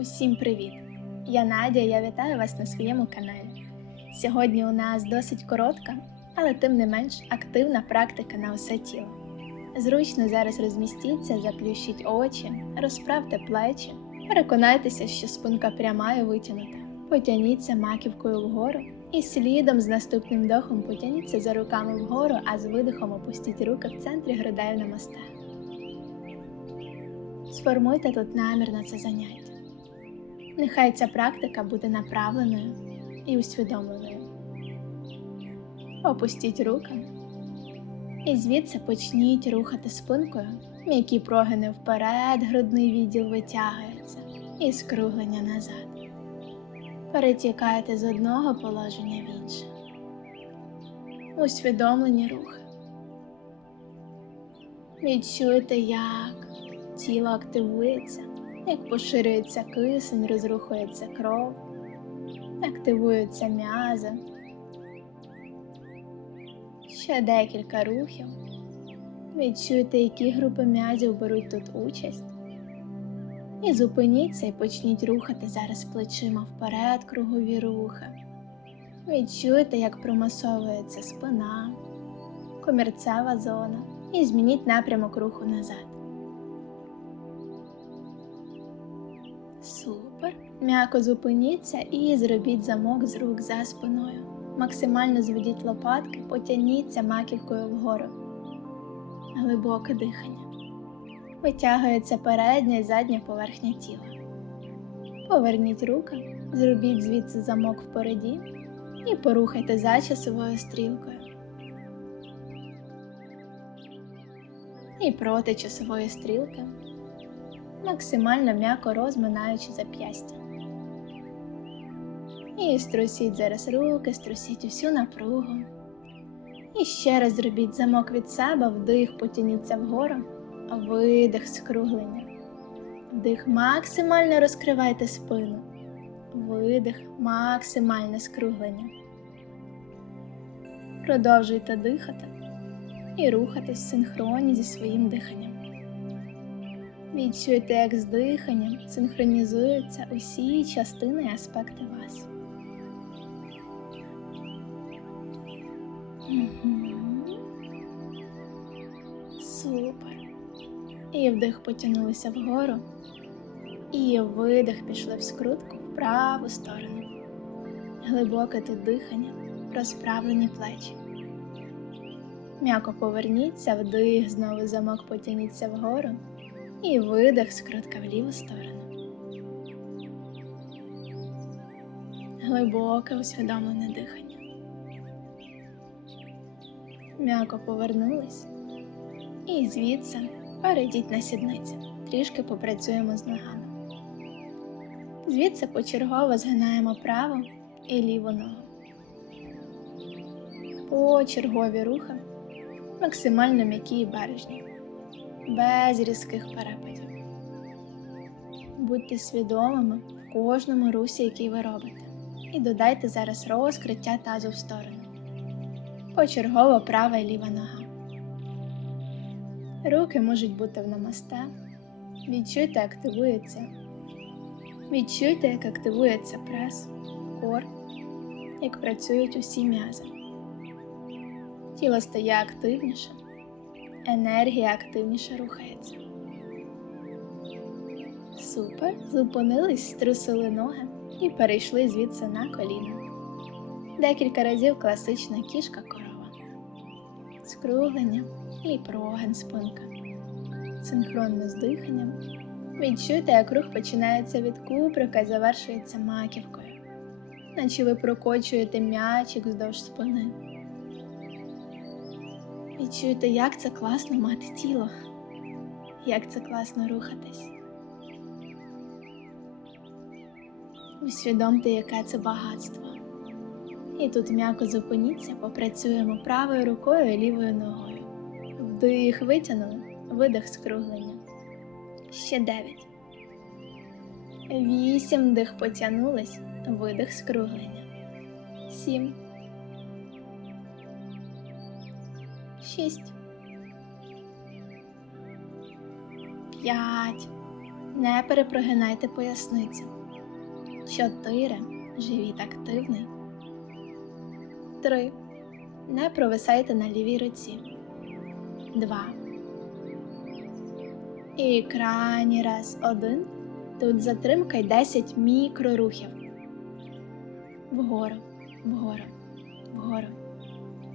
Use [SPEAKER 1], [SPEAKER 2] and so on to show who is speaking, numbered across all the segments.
[SPEAKER 1] Усім привіт! Я Надя, я вітаю вас на своєму каналі. Сьогодні у нас досить коротка, але тим не менш активна практика на усе тіло. Зручно зараз розмістіться, заплющіть очі, розправте плечі, переконайтеся, що спинка пряма і витягнута. Потягніться маківкою вгору і слідом з наступним вдохом потягніться за руками вгору, а з видихом опустіть руки в центрі грудей на моста. Сформуйте тут намір на це заняття. Нехай ця практика буде направленою і усвідомленою. Опустіть руки і звідси почніть рухати спинкою. М'які прогини вперед, грудний відділ витягується і скруглення назад. Перетікайте з одного положення в інше. Усвідомлені рухи. Відчуйте, як тіло активується, як поширюється кисень, розрухується кров, активуються м'язи. Ще декілька рухів. Відчуйте, які групи м'язів беруть тут участь. І зупиніться і почніть рухати зараз плечима вперед кругові рухи. Відчуйте, як промасовується спина, комірцева зона. І змініть напрямок руху назад. М'яко зупиніться і зробіть замок з рук за спиною. Максимально зведіть лопатки, потягніться маківкою вгору. Глибоке дихання. Витягується передня і задня поверхня тіла. Поверніть руки, зробіть звідси замок впереді і порухайте за часовою стрілкою. І проти часової стрілки, максимально м'яко розминаючи зап'ястя. І струсіть зараз руки, струсіть усю напругу. І ще раз зробіть замок від себе, вдих, потяніться вгору, а видих скруглення. Вдих максимально розкривайте спину. Видих максимальне скруглення. Продовжуйте дихати і рухатись в синхроні зі своїм диханням. Відчуйте, як з диханням синхронізуються усі частини і аспекти вас. Супер. І вдих потягнулися вгору, і видих пішли в скрутку в праву сторону. Глибоке тут дихання, розправлені плечі. М'яко поверніться, вдих, знову замок потягніться вгору і видих, скрутка в ліву сторону. Глибоке усвідомлене дихання. М'яко повернулись і звідси перейдіть на сідниці. Трішки попрацюємо з ногами. Звідси почергово згинаємо праву і ліву ногу. Почергові рухи максимально м'які і бережні, без різких перепадів. Будьте свідомими в кожному русі, який ви робите, і додайте зараз розкриття тазу в сторону. Почергово права і ліва нога. Руки можуть бути в намасте. Відчуйте, активується. Відчуйте, як активується прес, кор, як працюють усі м'язи. Тіло стає активніше, енергія активніше рухається. Супер. Зупинились, струсили ноги і перейшли звідси на коліна. Декілька разів класична кішка корова. Скруглення і прогин спинка. Синхронно з диханням. Відчуйте, як рух починається від куприка і завершується маківкою, наче ви прокочуєте м'ячик вздовж спини. Відчуйте, як це класно мати тіло, як це класно рухатись. Усвідомте, яке це багатство. І тут м'яко зупиніться, попрацюємо правою рукою і лівою ногою. Вдих витягнули, видих скруглення. Ще дев'ять. Вісім вдих потягнулись, видих скруглення. Сім. Шість. П'ять. Не перепрогинайте поясницю. Чотири. Живіт активний. Три. Не провисайте на лівій руці. Два. І крайній раз один. Тут затримка й 10 мікрорухів. Вгору, вгору, вгору.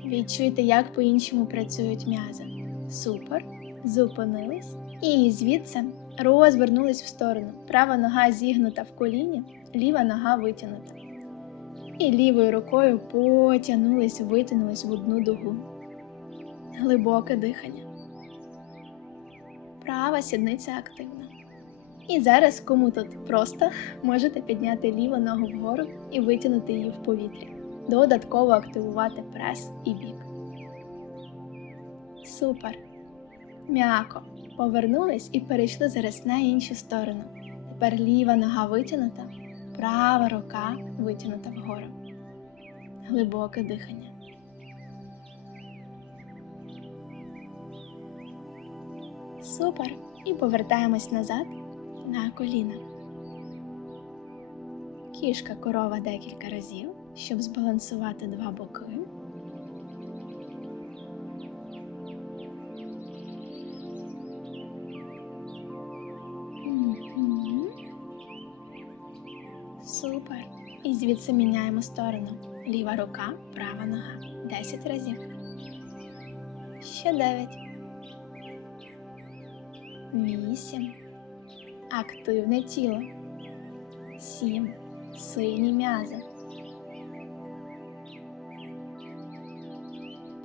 [SPEAKER 1] Відчуйте, як по-іншому працюють м'язи. Супер. Зупинились. І звідси розвернулись в сторону. Права нога зігнута в коліні, ліва нога витягнута. І лівою рукою потягнулись, витягнулись в одну дугу. Глибоке дихання. Права сідниця активна. І зараз, кому тут просто, можете підняти ліву ногу вгору і витягнути її в повітря. Додатково активувати прес і бік. Супер. М'яко. Повернулись і перейшли зараз на іншу сторону. Тепер ліва нога витягнута, права рука витягнута вгору. Глибоке дихання. Супер. І повертаємось назад на коліна. Кішка корова декілька разів, щоб збалансувати два боки. Звідси міняємо сторону. Ліва рука, права нога. 10 разів. Ще 9. 8. Активне тіло. 7. Сильні м'язи.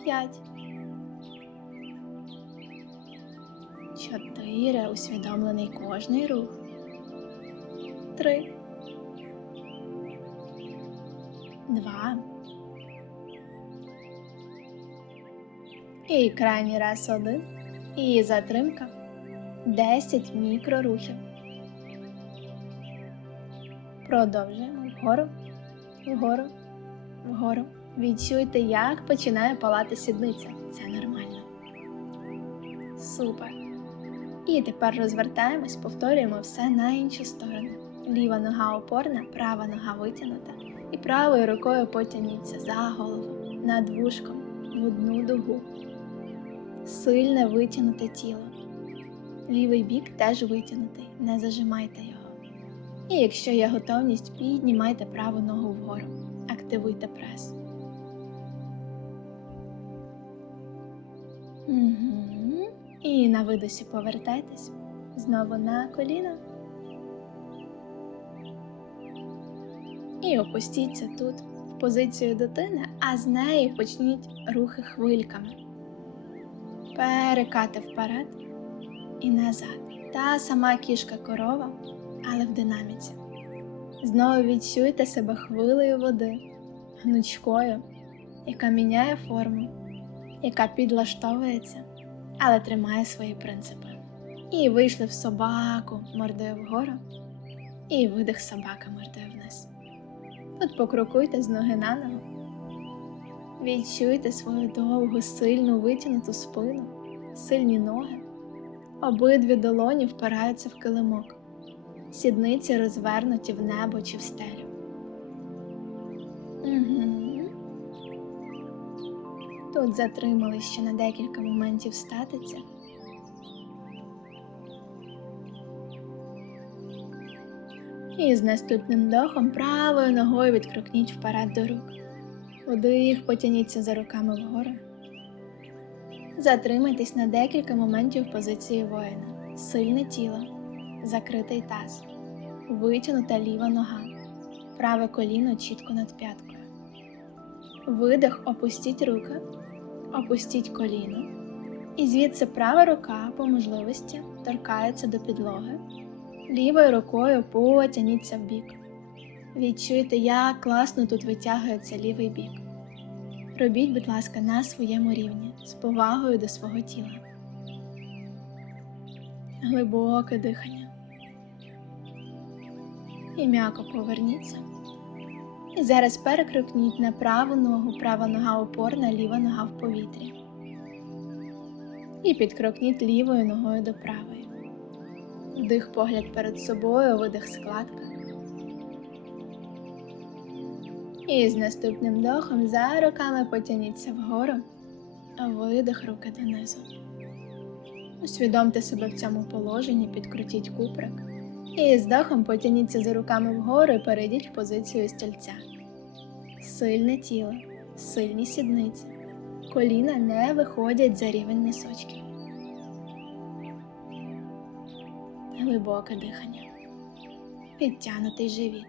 [SPEAKER 1] 5. 4. Усвідомлений кожний рух. 3. 2. І крайній раз один. І затримка. 10 мікрорухів. Продовжуємо вгору, вгору, вгору. Відчуйте, як починає палати сідниця. Це нормально. Супер. І тепер розвертаємось, повторюємо все на іншу сторону. Ліва нога опорна, права нога витягнута. І правою рукою потягніться за голову, над вушком, в одну дугу. Сильне витягнуте тіло. Лівий бік теж витягнутий, не зажимайте його. І якщо є готовність, піднімайте праву ногу вгору. Активуйте прес. Угу. І на видосі повертайтесь. Знову на коліна. І опустіться тут в позицію дитини, а з неї почніть рухи хвильками. Перекати вперед і назад. Та сама кішка корова, але в динаміці. Знову відчуйте себе хвилею води, гнучкою, яка міняє форму, яка підлаштовується, але тримає свої принципи. І вийшли в собаку мордою вгору, і видих собака мордою вниз. Тут покрокуйте з ноги на ногу. Відчуйте свою довгу, сильну витягнуту спину, сильні ноги. Обидві долоні впираються в килимок, сідниці розвернуті в небо чи в стелю. Угу. Тут затримали ще на декілька моментів статиця. І з наступним дохом правою ногою відкрокніть вперед до рук. Вдих, потяніться за руками вгору. Затримайтесь на декілька моментів в позиції воїна. Сильне тіло, закритий таз, витягнута ліва нога, праве коліно чітко над п'яткою. Видих, опустіть руки, опустіть коліно. І звідси права рука по можливості торкається до підлоги. Лівою рукою потягніться в бік. Відчуйте, як класно тут витягується лівий бік. Робіть, будь ласка, на своєму рівні, з повагою до свого тіла. Глибоке дихання. І м'яко поверніться. І зараз перекрикніть на праву ногу, права нога опорна, ліва нога в повітрі. І підкрокніть лівою ногою до правої. Вдих погляд перед собою, видих складка. І з наступним вдохом за руками потягніться вгору, а видих руки донизу. Усвідомте себе в цьому положенні, підкрутіть куприк. І з вдохом потягніться за руками вгору і перейдіть в позицію стільця. Сильне тіло, сильні сідниці. Коліна не виходять за рівень носочків. Глибоке дихання. Підтягнутий живіт.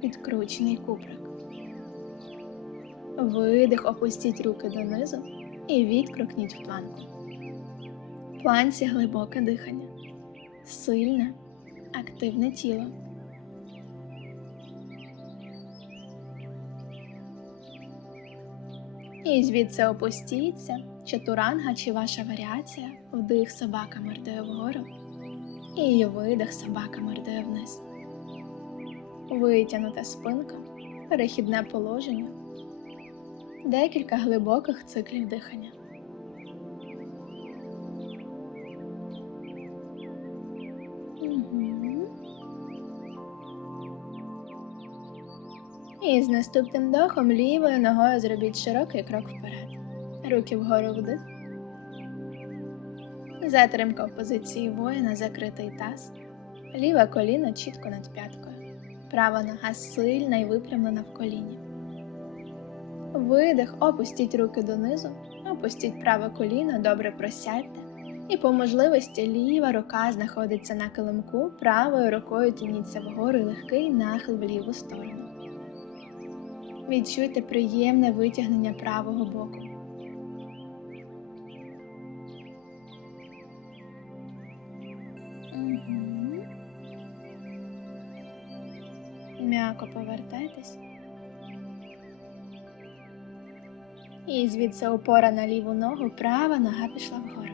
[SPEAKER 1] Підкручений куприк. Видих, опустіть руки донизу і відкрукніть в планку. В планці глибоке дихання. Сильне, активне тіло. І звідси опустіться, чатуранга чи ваша варіація, вдих собака мордою вгору і видих собака мордою вниз. Витягнута спинка, перехідне положення, декілька глибоких циклів дихання. І з наступним вдохом лівою ногою зробіть широкий крок вперед. Руки вгору вдих. Затримка в позиції воїна, закритий таз. Ліве коліно чітко над п'яткою. Права нога сильна і випрямлена в коліні. Видих, опустіть руки донизу, опустіть праве коліно, добре просядьте. І по можливості ліва рука знаходиться на килимку, правою рукою тяніться вгору і легкий нахил в ліву сторону. Відчуйте приємне витягнення правого боку. Повертайтесь. І звідси опора на ліву ногу, права нога пішла вгору.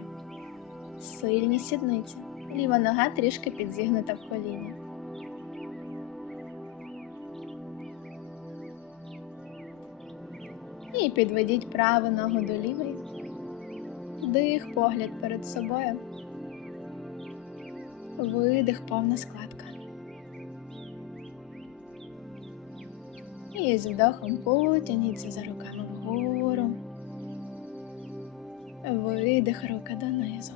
[SPEAKER 1] Сильні сідниці. Ліва нога трішки підзігнута в коліні. І підведіть праву ногу до лівої. Вдих, погляд перед собою. Видих, повна складка. І з вдохом потягніться за руками вгору. Видих руки донизу.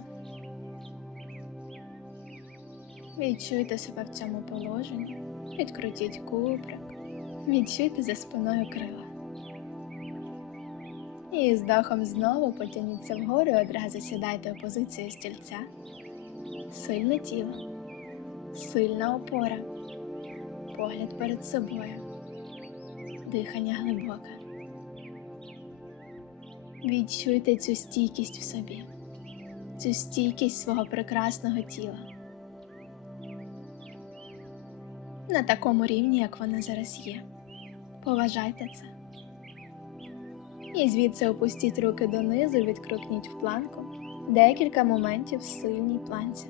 [SPEAKER 1] Відчуйте себе в цьому положенні. Підкрутіть куприк. Відчуйте за спиною крила. І з вдохом знову потягніться вгору і одразу сідайте у позицію стільця. Сильне тіло, сильна опора, погляд перед собою, дихання глибоке. Відчуйте цю стійкість в собі, цю стійкість свого прекрасного тіла. На такому рівні, як вона зараз є. Поважайте це. І звідси опустіть руки донизу, відкрукніть в планку. Декілька моментів в сильній планці.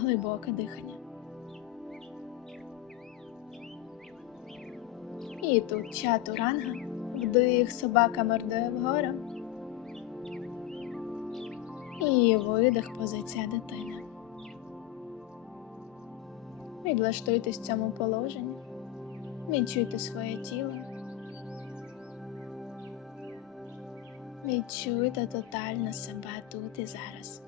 [SPEAKER 1] Глибоке дихання. І тут чатуранга. Вдих собака мордою вгору. І видих позиція дитини. Відлаштуйтесь в цьому положенні. Відчуйте своє тіло. Відчуйте тотально себе тут і зараз.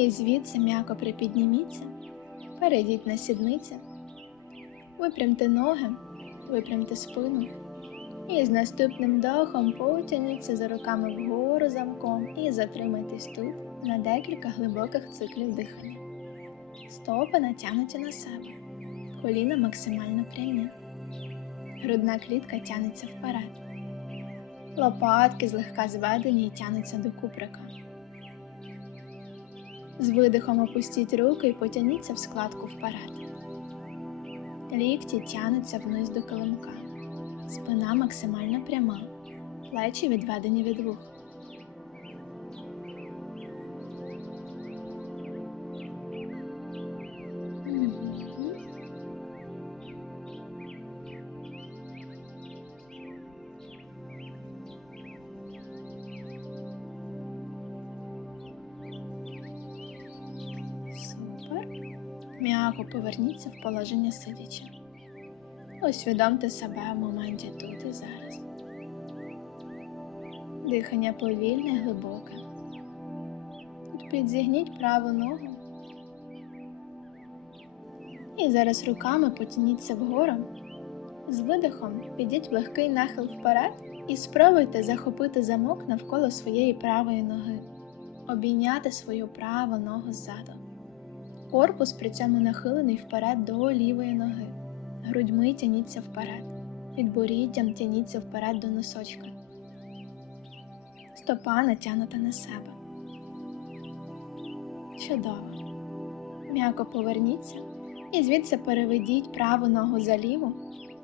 [SPEAKER 1] І звідси м'яко припідніміться, перейдіть на сідниці, випрямте ноги, випрямте спину. І з наступним вдохом потягніться за руками вгору замком і затримайтесь тут на декілька глибоких циклів дихання. Стопи натягнуті на себе, коліна максимально прямі. Грудна клітка тягнеться вперед. Лопатки злегка зведені і тягнуться до куприка. З видихом опустіть руки і потягніться в складку вперед. Лікті тягнуться вниз до килимка. Спина максимально пряма, плечі відведені від вух. Поверніться в положення сидячи. Усвідомте себе в моменті тут і зараз. Дихання повільне, глибоке. Підзігніть праву ногу. І зараз руками потяніться вгору. З видихом підіть в легкий нахил вперед і спробуйте захопити замок навколо своєї правої ноги, обійняти свою праву ногу ззаду. Корпус при цьому нахилений вперед до лівої ноги. Грудьми тяніться вперед. Підборіддям тяніться вперед до носочка. Стопа натягнута на себе. Чудово. М'яко поверніться і звідси переведіть праву ногу за ліву,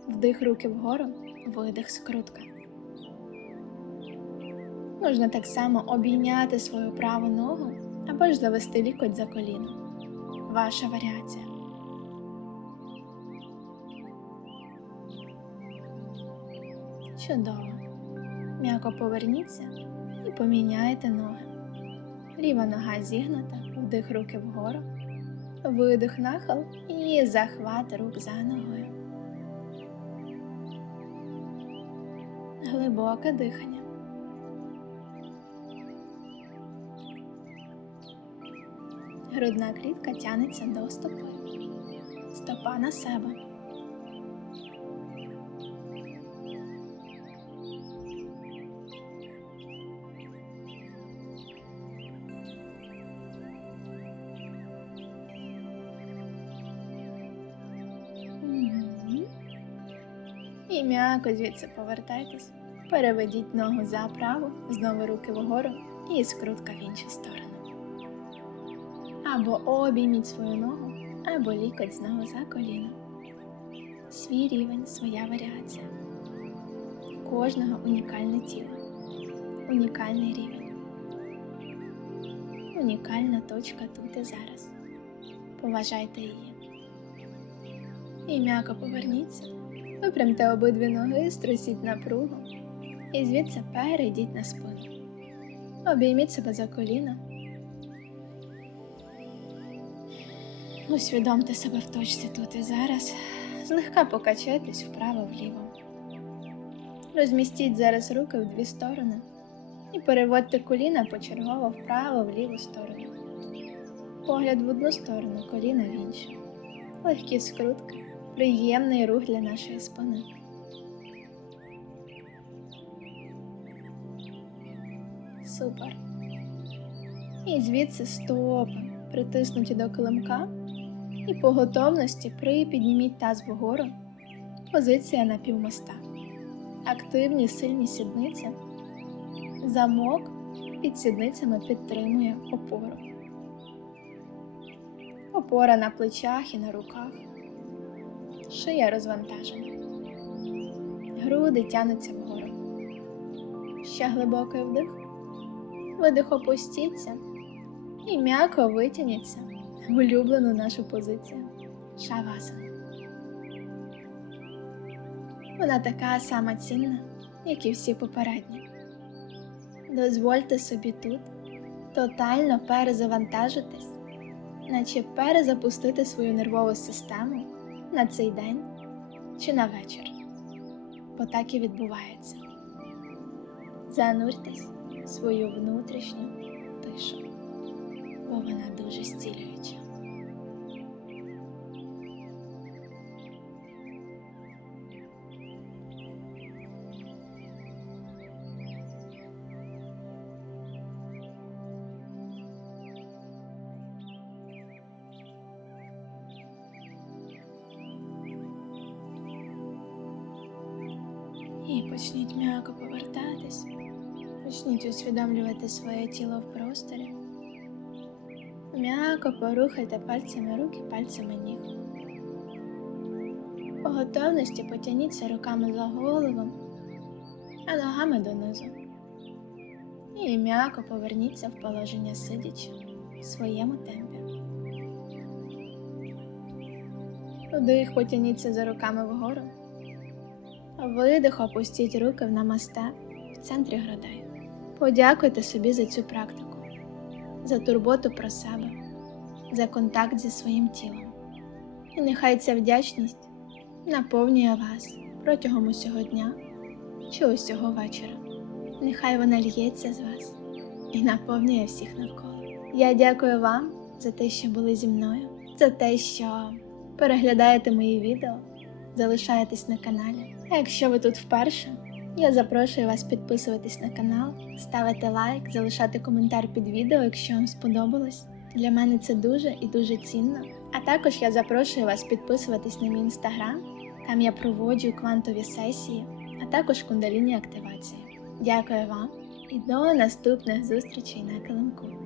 [SPEAKER 1] вдих руки вгору, видих скрутка. Можна так само обійняти свою праву ногу або ж завести лікоть за коліно. Ваша варіація. Чудово. М'яко поверніться і поміняйте ноги. Ліва нога зігнута, вдих руки вгору, видих нахил і захват рук за ногою. Глибоке дихання. Грудна клітка тянеться до стопи. Стопа на себе. І м'яко звідси повертайтесь. Переведіть ногу за праву, знову руки вгору і скрутка в іншу сторону. Або обійміть свою ногу, або лікоть знову за коліно. Свій рівень, своя варіація. У Кожного унікальне тіло, унікальний рівень, унікальна точка тут і зараз. Поважайте її. І м'яко поверніться, випрямте обидві ноги, струсіть напругу і звідси перейдіть на спину. Обійміть себе за коліно. Усвідомте себе в точці тут і зараз. Злегка покачайтесь вправо-вліво. Розмістіть зараз руки в дві сторони і переводьте коліна почергово вправо в ліву сторону. Погляд в одну сторону, коліна в іншу. Легкі скрутки, приємний рух для нашої спини. Супер. І звідси стопи притиснуті до килимка. І по готовності припідніміть таз вгору. Позиція на півмоста. Активні сильні сідниці. Замок під сідницями підтримує опору. Опора на плечах і на руках. Шия розвантажена. Груди тянуться вгору. Ще глибокий вдих. Видих опустіться і м'яко витягніться улюблену нашу позицію шавасана. Вона така сама цінна, як і всі попередні. Дозвольте собі тут тотально перезавантажитись, наче перезапустити свою нервову систему на цей день чи на вечір, бо так і відбувається. Зануртесь в свою внутрішню тишу, бо вона дуже зцілююча. І почніть м'яко повертатись. Почніть усвідомлювати своє тіло в просторі. М'яко порухайте пальцями руки, пальцями ніг. По готовності потягніться руками за голову, а ногами донизу. І м'яко поверніться в положення сидячи в своєму темпі. Вдих потягніться за руками вгору. Видих опустіть руки в намасте в центрі грудей. Подякуйте собі за цю практику, за турботу про себе, за контакт зі своїм тілом. І нехай ця вдячність наповнює вас протягом усього дня чи усього вечора. Нехай вона лється з вас і наповнює всіх навколо. Я дякую вам за те, що були зі мною, за те, що переглядаєте мої відео, залишаєтесь на каналі. А якщо ви тут вперше, я запрошую вас підписуватись на канал, ставити лайк, залишати коментар під відео, якщо вам сподобалось. Для мене це дуже і дуже цінно. А також я запрошую вас підписуватись на мій інстаграм. Там я проводжу квантові сесії, а також кундаліні активації. Дякую вам і до наступних зустрічей на килимку.